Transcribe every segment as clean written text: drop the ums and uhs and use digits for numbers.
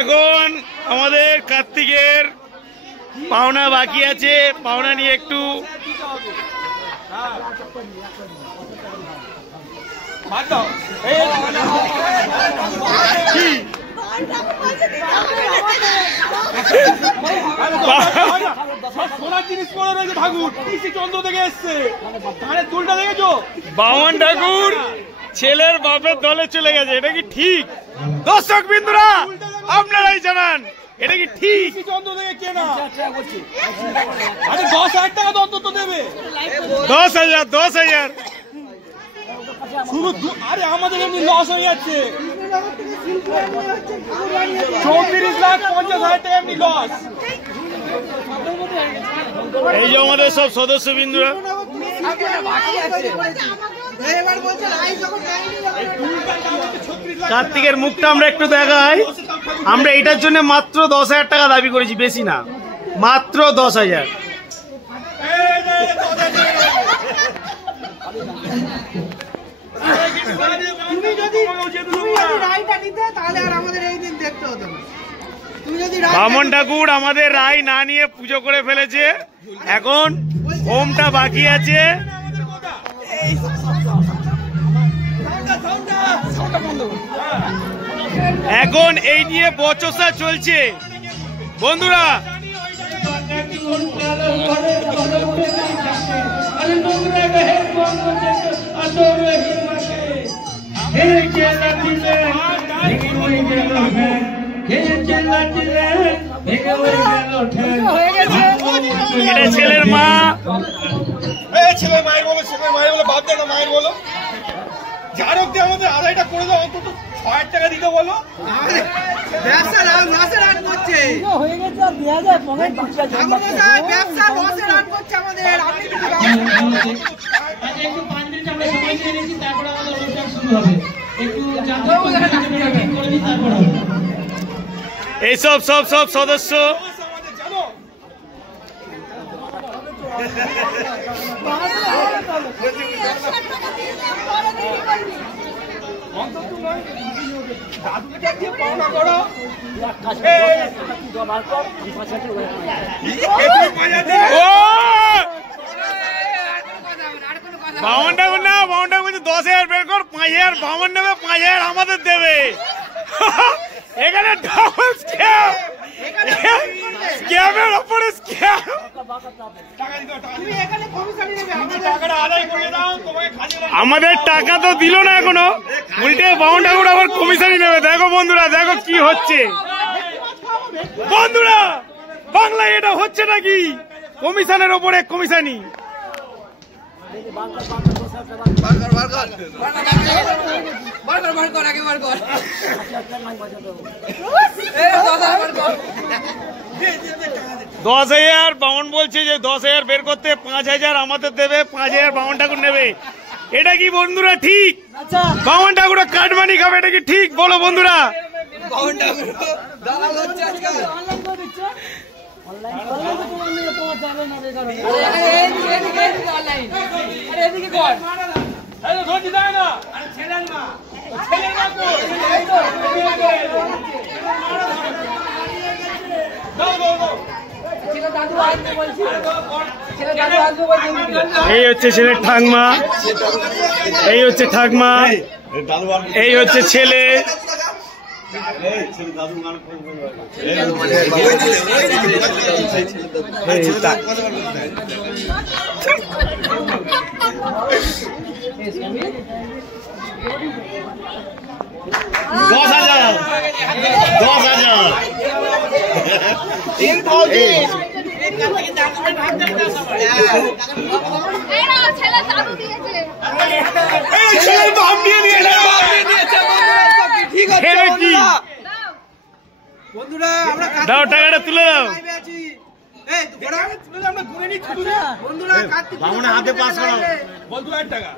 এখন আমাদের কার্তিকের পাওনা বাকি আছে, পাওনা নিয়ে একটু সোনার জিনিস পড়ে রয়েছে ঠাকুর, চন্দ্র থেকে এসছে, কানের দুলটা দেখেছো? বামন ঠাকুর ছেলের বাপের দলে চলে গেছে, এটা কি ঠিক? দর্শক বিন্দুরা আপনারাই জানান, এটা কি ঠিক? চন্দ্র থেকে কেনা, আরে 10,000 টাকা তো অন্তত দেবে। 10,000 শুধু আরে আমাদের এমনি লস হয়ে যাচ্ছে, 34,50,000 টাকা এমনি লস। এই যে আমাদের সব সদস্য বিন্দুরা, কার্তিকের মুখটা আমরা একটু দেখাই। আমরা এটার জন্য মাত্র 10,000 টাকা দাবি করেছি, বেশি না, মাত্র 10,000। বামন ঠাকুর আমাদের রায় না নিয়ে পুজো করে ফেলেছে, এখন হোমটা বাকি আছে। এখন এই নিয়ে বচসা চলছে বন্ধুরা। এটা ছেলের মা, ছেলের মায়ের বলো, ছেলের মায়ের বলো, বাদ দেখো মায়ের বলো, যার অব্দি আমাদের আড়াইটা করে দাও, অন্তত 6,000 টাকা দিতে বলো। ব্যবসা মাসের আট করছে, হয়ে গেছে, আর দেওয়া যায় ব্যবসা মাসের আট করছে আমাদের। একটু 5 মিনিট আমরা সময় নিয়ে নিয়েছি, তারপরে আমাদের অনুষ্ঠান শুরু হবে। এইসব সব সদস্য বামন ঠাকুর না, বামন ঠাকুর 10,000 বের কর, 5,000 বামন নেবে, 5,000 আমাদের দেবে। এখানে ডাবল স্ক্যাম, স্ক্যামের উপরে স্ক্যাম। আমাদের টাকা তো দিল না এখনো, উল্টে বামন ঠাকুর আবার কমিশনই নেবে। দেখো বন্ধুরা, দেখো কি হচ্ছে বন্ধুরা, বাংলায় এটা হচ্ছে নাকি? কমিশনের ওপরে কমিশনই। দশ 10,000 বামন বলছে যে 10,000 বের করতে, 5,000 আমাদের দেবে, 5,000 বামন ঠাকুর নেবে। এটা কি বন্ধুরা ঠিক? বামন ঠাকুর কাটমানি খাবে, এটা কি ঠিক? বলো বন্ধুরা। এই হচ্ছে ছেলের ঠাকমা, এই হচ্ছে ঠাকমা, এই হচ্ছে ছেলে। দশ হাজার দাও, টাকাটা তুলে দাও। হাতে পাস করাও বন্ধুরা, টাকা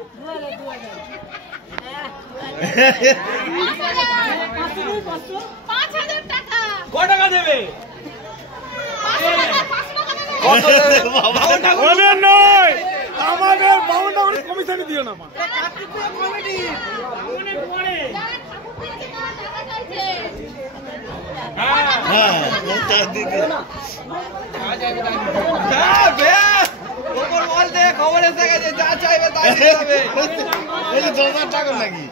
টাকা দেবে নয়। আমাদের বাউন্ডা করে কমিশনে দিও না মা। খবর এসে গেছে, যা চাইবে তাই দিতে টাকা নাকি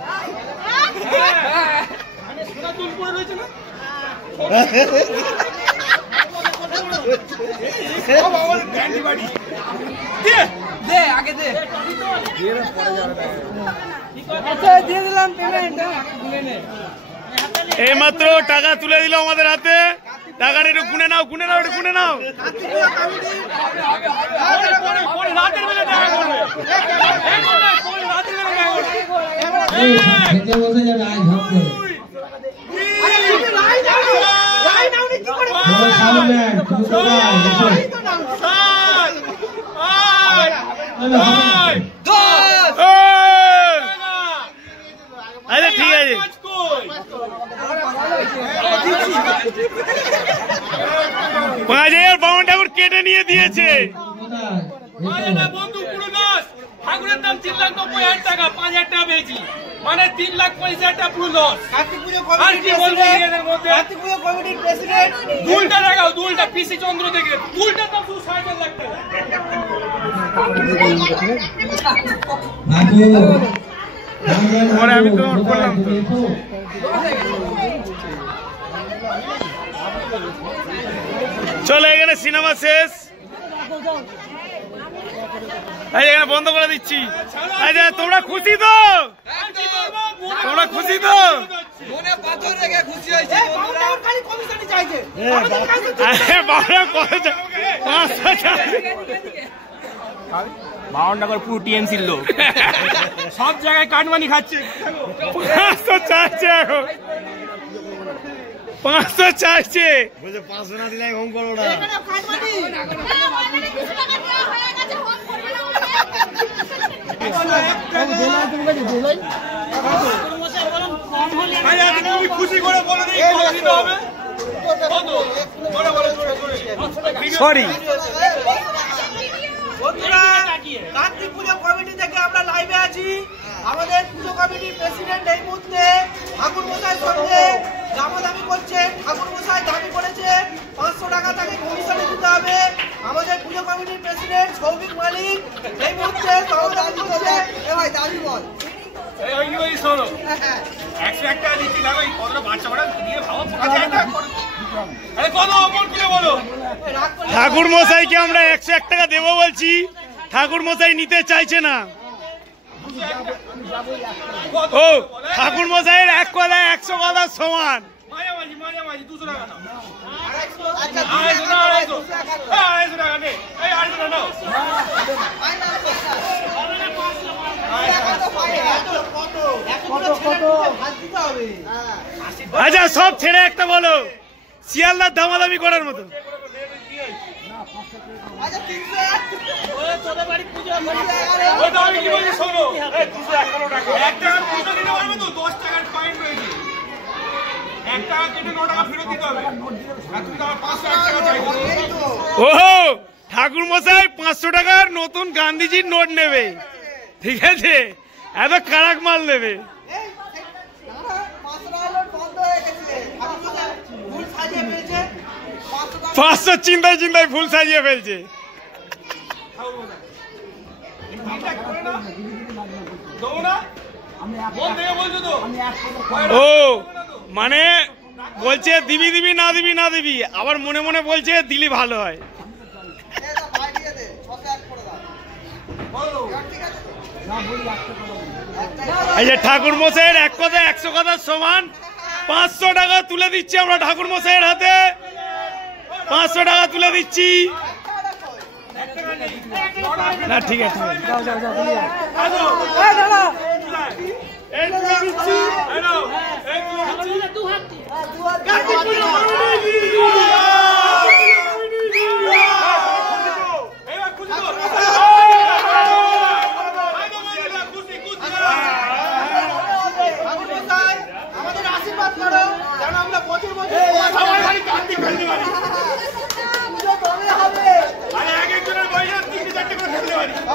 আগে দে দিয়ে দিলাম পেমেন্ট। এইমাত্র টাকা তুলে দিল আমাদের হাতে। টাকাটা একটু গুনে নাও, গুনে নাও, একটু গুনে নাও। আচ্ছা ঠিক আছে, 5000 বাউন্ড ঠাকুর কেটে নিয়ে দিয়েছে। বন্ধু পুরো লস। ঠাকুরের দাম 3,90,000 টাকা, 5,000 টাকা পেয়েছি, মানে 3,50,000 টাকা পুরো লস। কার্তিক পুজো আর কি বলবো এদের মধ্যে? কার্তিক পুজো কমিটির প্রেসিডেন্ট দুলটা দেখাও, দুলটা পিসি চন্দ্র দেখে, দুলটা দাম শুধু 60,000 টাকা। পরে আমি তো করলাম তো। চলো এখানে সিনেমা শেষ। এখানে বন্ধ করে দিচ্ছি। আচ্ছা তোমরা খুশি তো? তোমরা খুশি তো? মনে পাথর রেখে খুশি হয়েছে বন্ধুরা। খালি কমিশনই চাইছে। বাউন্ডা করে পুরো টিএমসির লোক, সব জায়গায় কাটমানি খাচ্ছে। 500 চাইছে, এখন 500 চাইছে। 500 না দিলে হোম করবো না। খুশি করে বলে দিই কত দিতে হবে। সরি বন্ধুরা, কার্তিক পুজো কমিটি থেকে আমরা লাইভে আছি। আমাদের পুজো কমিটির প্রেসিডেন্ট এই মুহূর্তে ঠাকুর মশাইয়ের সঙ্গে দামাদামি করছে। ঠাকুর মশাই দাবি করেছে 500 টাকা তাকে কমিশনে দিতে হবে। আমাদের পুজো কমিটির প্রেসিডেন্ট সৌভিক মালিক এই মুহূর্তে দামাদামি করছে। এ ভাই দাবি বল। শোনো, 101 টাকা দিচ্ছি, দেখো এই কতটা বাচ্চা ওরা দিয়ে ভাবো 5000 টাকা কত অমল করে বলো। ঠাকুর মশাইকে আমরা 101 টাকা দেবো বলছি, ঠাকুর মশাই নিতে চাইছে না। ও ঠাকুর মশাইয়ের এক কথায় 100 কথা সমান। মাঝামাঝি 200 টাকা নাও। 250 টাকা নে, এই 250 টাকা নাও। আচ্ছা সব ছেড়ে একটা বলো, শিয়ালদার দামাদামি করার মতো। ওটা আমি কি বলি শোনো, 251 টাকা, 1 টাকা পুজো দিতে পারবে তো, 10 টাকার ফাইন রয়েছে, 1 টাকা কেটে 9 টাকা ফেরত দিতে হবে। আর তুমি তো 501 টাকা চাইছো। ওহো, ঠাকুর মশাই 500 টাকার নতুন গান্ধীজির নোট নেবে, ঠিক আছে? এত কারাক মাল নেবে। 500 চিন্তায় চিন্তায় ফুল সাজিয়ে ফেলছে। ও মানে বলছে দিবি দিবি না দিবি না দিবি, আবার মনে মনে বলছে দিলি ভালো হয়। এই যে ঠাকুর মশাইয়ের এক কথা 100 কথার সমান। 500 টাকা তুলে দিচ্ছি আমরা ঠাকুর মশাইয়ের হাতে, 500 টাকা তুলে দিচ্ছি। না ঠিক আছে, আমাদের আশীর্বাদ করো যেন আমরা বছর বছর